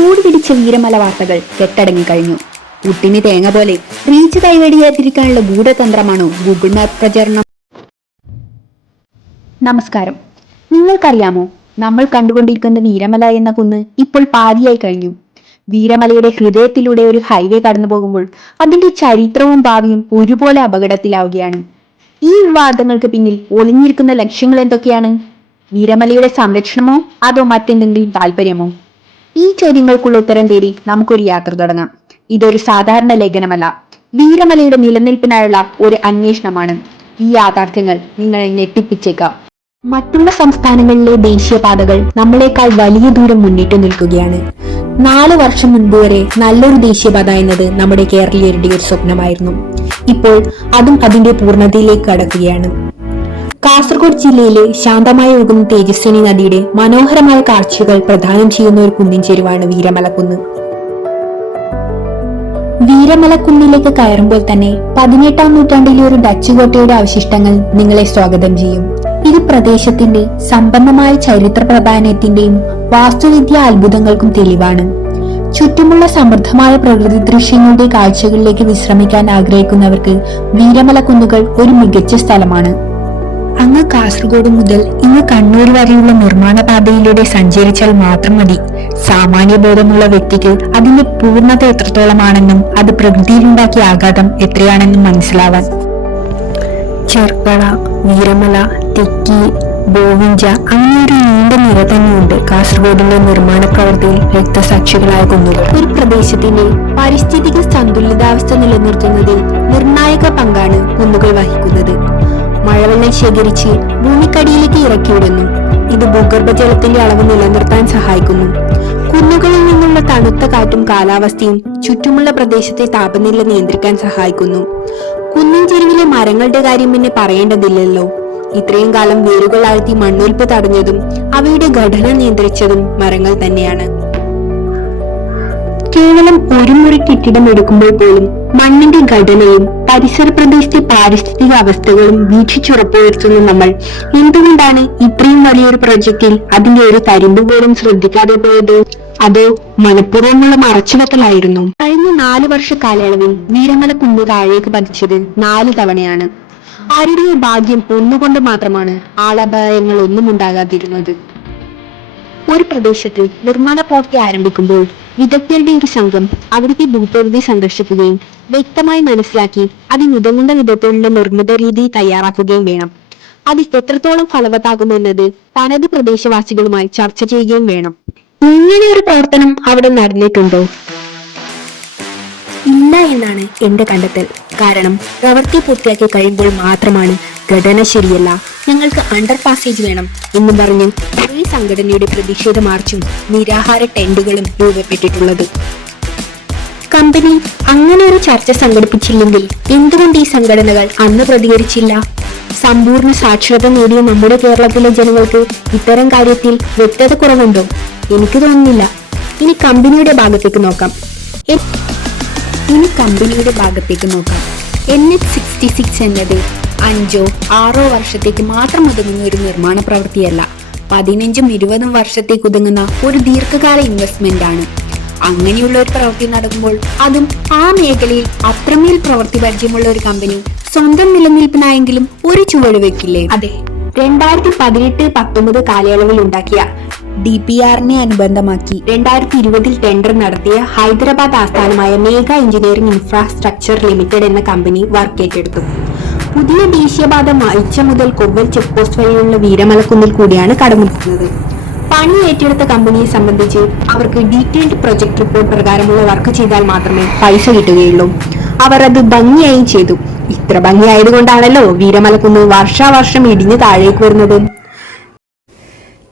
ചൂട് പിടിച്ച വീരമല വാർത്തകൾ കെട്ടടങ്ങിക്കഴിഞ്ഞു. പുട്ടിന് തേങ്ങ പോലെ റീച്ച് കൈവടിയാതിരിക്കാനുള്ള ഗൂഢതന്ത്രമാണോ ഗൂഗിൾ മാപ്പ് പ്രചരണം? നമസ്കാരം. നിങ്ങൾക്കറിയാമോ, നമ്മൾ കണ്ടുകൊണ്ടിരിക്കുന്ന വീരമല എന്ന കുന്ന് ഇപ്പോൾ പാതിയായി കഴിഞ്ഞു. വീരമലയുടെ ഹൃദയത്തിലൂടെ ഒരു ഹൈവേ കടന്നു പോകുമ്പോൾ അതിന്റെ ചരിത്രവും ഭാവിയും ഒരുപോലെ അപകടത്തിലാവുകയാണ്. ഈ വിവാദങ്ങൾക്ക് പിന്നിൽ ഒളിഞ്ഞിരിക്കുന്ന ലക്ഷ്യങ്ങൾ എന്തൊക്കെയാണ്? വീരമലയുടെ സംരക്ഷണമോ അതോ മറ്റെന്തെങ്കിലും താല്പര്യമോ? ഈ ചോദ്യങ്ങൾക്കുള്ള ഉത്തരം തേടി നമുക്കൊരു യാത്ര തുടങ്ങാം. ഇതൊരു സാധാരണ ലേഖനമല്ല, വീരമലയുടെ നിലനിൽപ്പിനായുള്ള ഒരു അന്വേഷണമാണ്. ഈ യാഥാർത്ഥ്യങ്ങൾ നിങ്ങളെ ഞെട്ടിപ്പിച്ചേക്കാം. മറ്റുള്ള സംസ്ഥാനങ്ങളിലെ ദേശീയപാതകൾ നമ്മളെക്കാൾ വലിയ ദൂരം മുന്നിട്ട് നിൽക്കുകയാണ്. 4 വർഷം മുൻപ് വരെ നല്ലൊരു ദേശീയപാത എന്നത് നമ്മുടെ കേരളീയരുടെ ഒരു സ്വപ്നമായിരുന്നു. ഇപ്പോൾ അതും അതിന്റെ പൂർണ്ണതയിലേക്ക് കടക്കുകയാണ്. കാസർഗോഡ് ജില്ലയിലെ ശാന്തമായി ഒഴുകുന്ന തേജസ്വിനി നദിയുടെ മനോഹരമായ കാഴ്ചകൾ പ്രദാനം ചെയ്യുന്ന ഒരു കുന്നിൻ ചെരുവാണ് വീരമലക്കുന്ന്. വീരമലക്കുന്നിലേക്ക് കയറുമ്പോൾ തന്നെ 18ാം നൂറ്റാണ്ടിലെ ഒരു ഡച്ച് കോട്ടയുടെ അവശിഷ്ടങ്ങൾ നിങ്ങളെ സ്വാഗതം ചെയ്യും. ഇത് പ്രദേശത്തിന്റെ സമ്പന്നമായ ചരിത്ര പ്രാധാന്യത്തിന്റെയും വാസ്തുവിദ്യ അത്ഭുതങ്ങൾക്കും തെളിവാണ്. ചുറ്റുമുള്ള സമൃദ്ധമായ പ്രകൃതി ദൃശ്യങ്ങളുടെ കാഴ്ചകളിലേക്ക് വിശ്രമിക്കാൻ ആഗ്രഹിക്കുന്നവർക്ക് വീരമലക്കുന്നുകൾ ഒരു മികച്ച സ്ഥലമാണ്. അങ്ങ് കാസർഗോഡ് മുതൽ ഇങ്ങ് കണ്ണൂർ വരെയുള്ള നിർമ്മാണ പാതയിലൂടെ സഞ്ചരിച്ചാൽ മാത്രം മതി സാമാന്യബോധമുള്ള വ്യക്തിക്ക് അതിന്റെ പൂർണ്ണത എത്രത്തോളമാണെന്നും അത് പ്രകൃതിയിലുണ്ടാക്കിയ ആഘാതം എത്രയാണെന്നും മനസ്സിലാവാൻ. ചെർക്കള, വീരമല, തെക്കി, ബോവിഞ്ച അങ്ങനെ ഒരു നീണ്ട നിര തന്നെയുണ്ട് കാസർഗോഡിന്റെ നിർമ്മാണ പ്രവൃത്തിയിൽ രക്തസാക്ഷികളായ കുന്നുകൾ. ഒരു പ്രദേശത്തിന്റെ പാരിസ്ഥിതിക സന്തുലിതാവസ്ഥ നിലനിർത്തുന്നതിൽ നിർണായക പങ്കാണ് കുന്നുകൾ വഹിക്കുന്നത്. മഴവെള്ളം ശേഖരിച്ച് ഭൂമിക്കടിയിലേക്ക് ഇറക്കിവിടുന്നു. ഇത് ഭൂഗർഭജലത്തിന്റെ അളവ് നിലനിർത്താൻ സഹായിക്കുന്നു. കുന്നുകളിൽ നിന്നുള്ള തണുത്ത കാറ്റും കാലാവസ്ഥയും ചുറ്റുമുള്ള പ്രദേശത്തെ താപനില നിയന്ത്രിക്കാൻ സഹായിക്കുന്നു. കുന്നിൻ ചെരുവിലെ മരങ്ങളുടെ കാര്യം പിന്നെ പറയേണ്ടതില്ലല്ലോ. ഇത്രയും കാലം വേരുകൾ ആഴ്ത്തി മണ്ണൊലിപ്പ് തടഞ്ഞതും അവയുടെ ഘടന നിയന്ത്രിച്ചതും മരങ്ങൾ തന്നെയാണ്. കേവലം ഒരു മുറി കെട്ടിടം എടുക്കുമ്പോൾ പോലും മണ്ണിന്റെ ഘടനയും പരിസര പ്രദേശത്തെ പാരിസ്ഥിതിക അവസ്ഥകളും വീക്ഷിച്ചുറപ്പുവരുത്തുന്ന നമ്മൾ എന്തുകൊണ്ടാണ് ഇത്രയും വലിയൊരു പ്രൊജക്റ്റിൽ അതിന്റെ ഒരു തരിമ്പ് പോലും ശ്രദ്ധിക്കാതെ പോയത്? അതോ മനഃപൂർവ്വമുള്ള മറച്ചുവെക്കലായിരുന്നു? കഴിഞ്ഞ 4 വർഷ കാലയളവിൽ വീരമല കുന്ന് താഴേക്ക് പതിച്ചത് 4 തവണയാണ്. ആരുടെയോ ഭാഗ്യം ഒന്നുകൊണ്ട് മാത്രമാണ് ആളപായങ്ങൾ ഒന്നും ഉണ്ടാകാതിരുന്നത്. ഒരു പ്രദേശത്ത് നിർമ്മാണ പ്രവൃത്തി ആരംഭിക്കുമ്പോൾ വിദഗ്ധരുടെ ഒരു സംഘം അവിടുത്തെ ഭൂപ്രകൃതി സന്ദർശിക്കുകയും വ്യക്തമായി മനസ്സിലാക്കി അതിനുതകുന്ന വിധത്തിലുള്ള നിർമ്മിത രീതി തയ്യാറാക്കുകയും വേണം. അത് എത്രത്തോളം ഫലവത്താകുമെന്നത് തനത് പ്രദേശവാസികളുമായി ചർച്ച ചെയ്യുകയും വേണം. ഇങ്ങനെ ഒരു പ്രവർത്തനം അവിടെ നടന്നിട്ടുണ്ടോ? ഇല്ല എന്നാണ് എന്റെ കണ്ടെത്തൽ. കാരണം പ്രവൃത്തി പൂർത്തിയാക്കി കഴിയുമ്പോൾ മാത്രമാണ് ഘടന ശരിയല്ല, ഞങ്ങൾക്ക് അണ്ടർ പാസേജ് വേണം എന്നും പറഞ്ഞ് ഈ സംഘടനയുടെ പ്രതിഷേധ മാർച്ചും നിരാഹാര ടെന്റുകളും രൂപപ്പെട്ടിട്ടുള്ളത്. കമ്പനി അങ്ങനെ ഒരു ചർച്ച സംഘടിപ്പിച്ചില്ലെങ്കിൽ എന്തുകൊണ്ട് ഈ സംഘടനകൾ അന്ന് പ്രതികരിച്ചില്ല? സമ്പൂർണ്ണ സാക്ഷരത നേടിയ നമ്മുടെ കേരളത്തിലെ ജനങ്ങൾക്ക് ഇത്തരം കാര്യത്തിൽ വ്യക്തത കുറവുണ്ടോ? എനിക്ക് തോന്നുന്നില്ല. ഇനി കമ്പനിയുടെ ഭാഗത്തേക്ക് നോക്കാം. NH66 എന്നത് 5 6 വർഷത്തേക്ക് മാത്രം ഒതുങ്ങുന്ന ഒരു നിർമ്മാണ പ്രവൃത്തിയല്ല, 15 20 വർഷത്തേക്ക് ഒതുങ്ങുന്ന ഒരു ദീർഘകാല ഇൻവെസ്റ്റ്മെന്റ് ആണ്. അങ്ങനെയുള്ള ഒരു പ്രവൃത്തി നടക്കുമ്പോൾ അതും ആ മേഖലയിൽ അത്രമേൽ പ്രവൃത്തി പരിചയമുള്ള ഒരു കമ്പനി സ്വന്തം നിലനിൽപ്പിനായെങ്കിലും ഒരു ചുവട് വെക്കില്ലേ? അതെ, 2018-19 കാലയളവിൽ ഉണ്ടാക്കിയ DPRനെ അനുബന്ധമാക്കി 2020 ടെൻഡർ നടത്തിയ ഹൈദരാബാദ് ആസ്ഥാനമായ മേഘ എഞ്ചിനീയറിംഗ് ഇൻഫ്രാസ്ട്രക്ചർ ലിമിറ്റഡ് എന്ന കമ്പനി വർക്ക് ഏറ്റെടുത്തു. പുതിയ ദേശീയപാത മൈച്ച മുതൽ കൊവ്വൽ ചെക്ക് പോസ്റ്റ് വരെയുള്ള വീരമലക്കുന്നിൽ കൂടിയാണ് കടമുട്ടുന്നത്. പണി ഏറ്റെടുത്ത കമ്പനിയെ സംബന്ധിച്ച് അവർക്ക് ഡീറ്റെയിൽഡ് പ്രൊജക്ട് റിപ്പോർട്ട് പ്രകാരമുള്ള വർക്ക് ചെയ്താൽ മാത്രമേ പൈസ കിട്ടുകയുള്ളൂ. അവർ അത് ഭംഗിയായി ചെയ്തു. ഇത്ര ഭംഗിയായതുകൊണ്ടാണല്ലോ വീരമലക്കുന്ന് വർഷാവർഷം ഇടിഞ്ഞു താഴേക്ക് വരുന്നത്.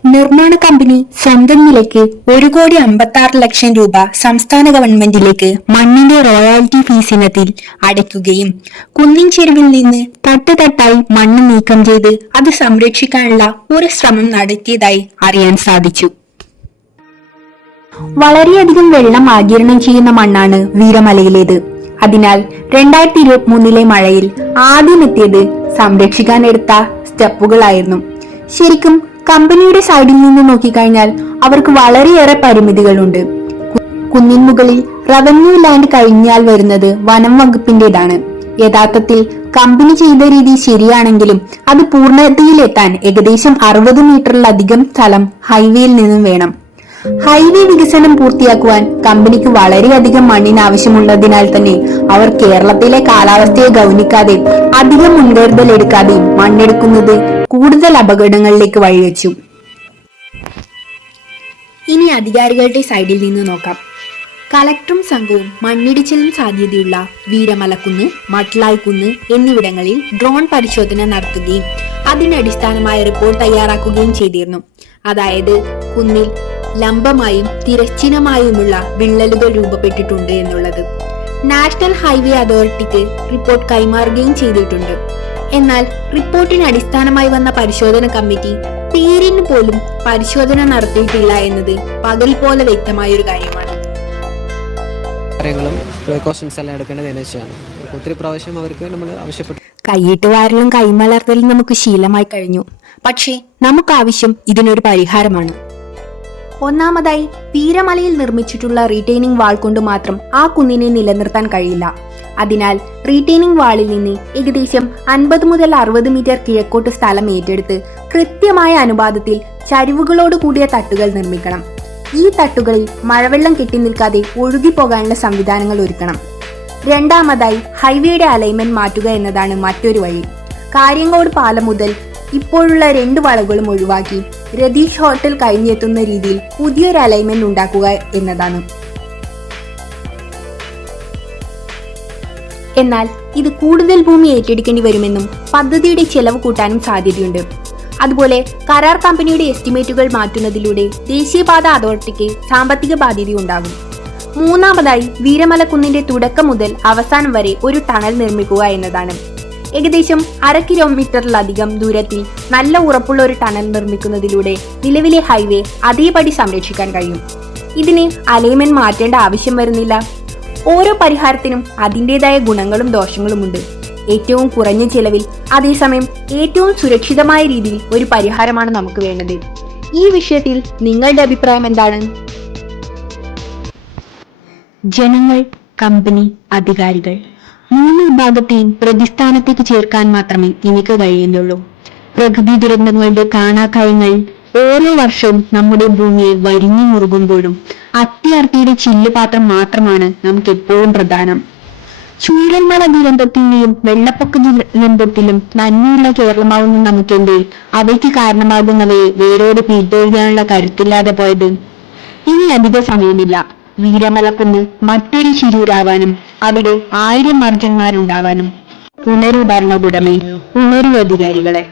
നിർമ്മാണ കമ്പനി സ്വന്തം നിലയ്ക്ക് 1,56,00,000 രൂപ സംസ്ഥാന ഗവൺമെന്റിലേക്ക് മണ്ണിന്റെ റോയൽറ്റി ഫീസ് ഇനത്തിൽ അടയ്ക്കുകയും കുന്നിൻ ചെരുവിൽ നിന്ന് തട്ടായി മണ്ണ് നീക്കം ചെയ്ത് അത് സംരക്ഷിക്കാനുള്ള ഒരു ശ്രമം നടത്തിയതായി അറിയാൻ സാധിച്ചു. വളരെയധികം വെള്ളം ആഗിരണം ചെയ്യുന്ന മണ്ണാണ് വീരമലയിലേത്. അതിനാൽ 2023 മഴയിൽ ആദ്യം എത്തിയത് സംരക്ഷിക്കാനെടുത്ത സ്റ്റെപ്പുകളായിരുന്നു. ശരിക്കും കമ്പനിയുടെ സൈഡിൽ നിന്ന് നോക്കിക്കഴിഞ്ഞാൽ അവർക്ക് വളരെയേറെ പരിമിതികളുണ്ട്. കുന്നിൻ മുകളിൽ റവന്യൂ ലാൻഡ് കഴിഞ്ഞാൽ വരുന്നത് വനം വകുപ്പിന്റേതാണ്. യഥാർത്ഥത്തിൽ കമ്പനി ചെയ്ത രീതി ശരിയാണെങ്കിലും അത് പൂർണ്ണതയിലെത്താൻ ഏകദേശം 60 മീറ്ററിലധികം സ്ഥലം ഹൈവേയിൽ നിന്നും വേണം. ഹൈവേ വികസനം പൂർത്തിയാക്കുവാൻ കമ്പനിക്ക് വളരെയധികം മണ്ണിന് ആവശ്യമുള്ളതിനാൽ തന്നെ അവർ കേരളത്തിലെ കാലാവസ്ഥയെ ഗൗനിക്കാതെ അധികം മുൻകരുതൽ എടുക്കാതെയും മണ്ണെടുക്കുന്നത് കൂടുതൽ അപകടങ്ങളിലേക്ക് വഴിവെച്ചു. ഇനി അധികാരികളുടെ സൈഡിൽ നിന്ന് നോക്കാം. കളക്ടറും സംഘവും മണ്ണിടിച്ചിലിന് സാധ്യതയുള്ള വീരമലക്കുന്ന്, മട്ലായ്ക്കുന്ന് എന്നിവിടങ്ങളിൽ ഡ്രോൺ പരിശോധന നടത്തുകയും അതിനടിസ്ഥാനമായ റിപ്പോർട്ട് തയ്യാറാക്കുകയും ചെയ്തിരുന്നു. അതായത് കുന്നിൽ ലംബമായും തിരശ്ചീനമായുമുള്ള വിള്ളലുകൾ രൂപപ്പെട്ടിട്ടുണ്ട് എന്നുള്ളത് നാഷണൽ ഹൈവേ അതോറിറ്റിക്ക് റിപ്പോർട്ട് കൈമാറുകയും ചെയ്തിട്ടുണ്ട്. എന്നാൽ റിപ്പോർട്ടിന് അടിസ്ഥാനമായി വന്ന പരിശോധന കമ്മിറ്റി പേരിന് പോലും പരിശോധന നടത്തിയിട്ടില്ല എന്നത് പകൽ പോലെ വ്യക്തമായൊരു കാര്യമാണ്. ഒത്തിരി പ്രാവശ്യം അവർക്ക് നമ്മൾ ആവശ്യപ്പെട്ടു. കൈയിട്ട് വാരലും കൈമലർത്തലും നമുക്ക് ശീലമായി കഴിഞ്ഞു. പക്ഷേ നമുക്ക് ആവശ്യം ഇതിനൊരു പരിഹാരമാണ്. ഒന്നാമതായി, വീരമലയിൽ നിർമ്മിച്ചിട്ടുള്ള റീറ്റെയിനിങ് വാൾ കൊണ്ട് മാത്രം ആ കുന്നിനെ നിലനിർത്താൻ കഴിയില്ല. അതിനാൽ റീറ്റെയിനിങ് വാളിൽ നിന്ന് ഏകദേശം 50 മുതൽ 60 മീറ്റർ കിഴക്കോട്ട് സ്ഥലം ഏറ്റെടുത്ത് കൃത്യമായ അനുപാതത്തിൽ ചരിവുകളോട് കൂടിയ തട്ടുകൾ നിർമ്മിക്കണം. ഈ തട്ടുകളിൽ മഴവെള്ളം കെട്ടി നിൽക്കാതെ ഒഴുകിപ്പോകാനുള്ള സംവിധാനങ്ങൾ ഒരുക്കണം. രണ്ടാമതായി, ഹൈവേയുടെ അലൈൻമെന്റ് മാറ്റുക എന്നതാണ് മറ്റൊരു വഴി. കാര്യങ്കോട് പാലം മുതൽ ഇപ്പോഴുള്ള 2 വളവുകളും ഒഴിവാക്കി രതീഷ് ഹോട്ടൽ കഴിഞ്ഞെത്തുന്ന രീതിയിൽ പുതിയൊരു അലൈൻമെന്റ് ഉണ്ടാക്കുക എന്നതാണ്. എന്നാൽ ഇത് കൂടുതൽ ഭൂമി ഏറ്റെടുക്കേണ്ടി വരുമെന്നും പദ്ധതിയുടെ ചെലവ് കൂട്ടാനും സാധ്യതയുണ്ട്. അതുപോലെ കരാർ കമ്പനിയുടെ എസ്റ്റിമേറ്റുകൾ മാറ്റുന്നതിലൂടെ ദേശീയപാത അതോറിറ്റിക്ക് സാമ്പത്തിക ബാധ്യതയുണ്ടാകും. മൂന്നാമതായി, വീരമലക്കുന്നിന്റെ തുടക്കം മുതൽ അവസാനം വരെ ഒരു ടണൽ നിർമ്മിക്കുക എന്നതാണ്. ഏകദേശം 1/2 കിലോമീറ്ററിലധികം ദൂരത്തിൽ നല്ല ഉറപ്പുള്ള ഒരു ടണൽ നിർമ്മിക്കുന്നതിലൂടെ നിലവിലെ ഹൈവേ അതേപടി സംരക്ഷിക്കാൻ കഴിയും. ഇതിന് അലൈൻമെന്റ് മാറ്റേണ്ട ആവശ്യം വരുന്നില്ല. ഓരോ പരിഹാരത്തിനും അതിൻ്റെതായ ഗുണങ്ങളും ദോഷങ്ങളുമുണ്ട്. ഏറ്റവും കുറഞ്ഞ ചെലവിൽ അതേസമയം ഏറ്റവും സുരക്ഷിതമായ രീതിയിൽ ഒരു പരിഹാരമാണ് നമുക്ക് വേണ്ടത്. ഈ വിഷയത്തിൽ നിങ്ങളുടെ അഭിപ്രായം എന്താണ്? ജനങ്ങൾ, കമ്പനി, അധികാരികൾ 3 വിഭാഗത്തെയും പ്രതിസ്ഥാനത്തേക്ക് ചേർക്കാൻ മാത്രമേ എനിക്ക് കഴിയുന്നുള്ളൂ. പ്രകൃതി ദുരന്തങ്ങളുടെ കാണാക്കയങ്ങൾ ഓരോ വർഷവും നമ്മുടെ ഭൂമിയെ വരിഞ്ഞു മുറുകുമ്പോഴും അത്തിയർത്തിയുടെ ചില്ലുപാത്രം മാത്രമാണ് നമുക്ക് എപ്പോഴും പ്രധാനം. ചൂരൽമല ദുരന്തത്തിന്റെയും വെള്ളപ്പൊക്ക ദുരന്തത്തിലും നന്മയുള്ള കേരളമാവുന്ന നമുക്കെന്തേ അവയ്ക്ക് കാരണമാകുന്നവയെ വേരോട് പിന്തുടരാനുള്ള കരുത്തില്ലാതെ പോയത്? ഇനി അധിക സമയമില്ല. വീരമലക്കുന്ന് മറ്റൊരു ശിരൂരാവാനും അവിടെ 1000 മാർഗന്മാരുണ്ടാവാനും. ഉണരു ഭരണകൂടമേ, ഉണരു അധികാരികളെ.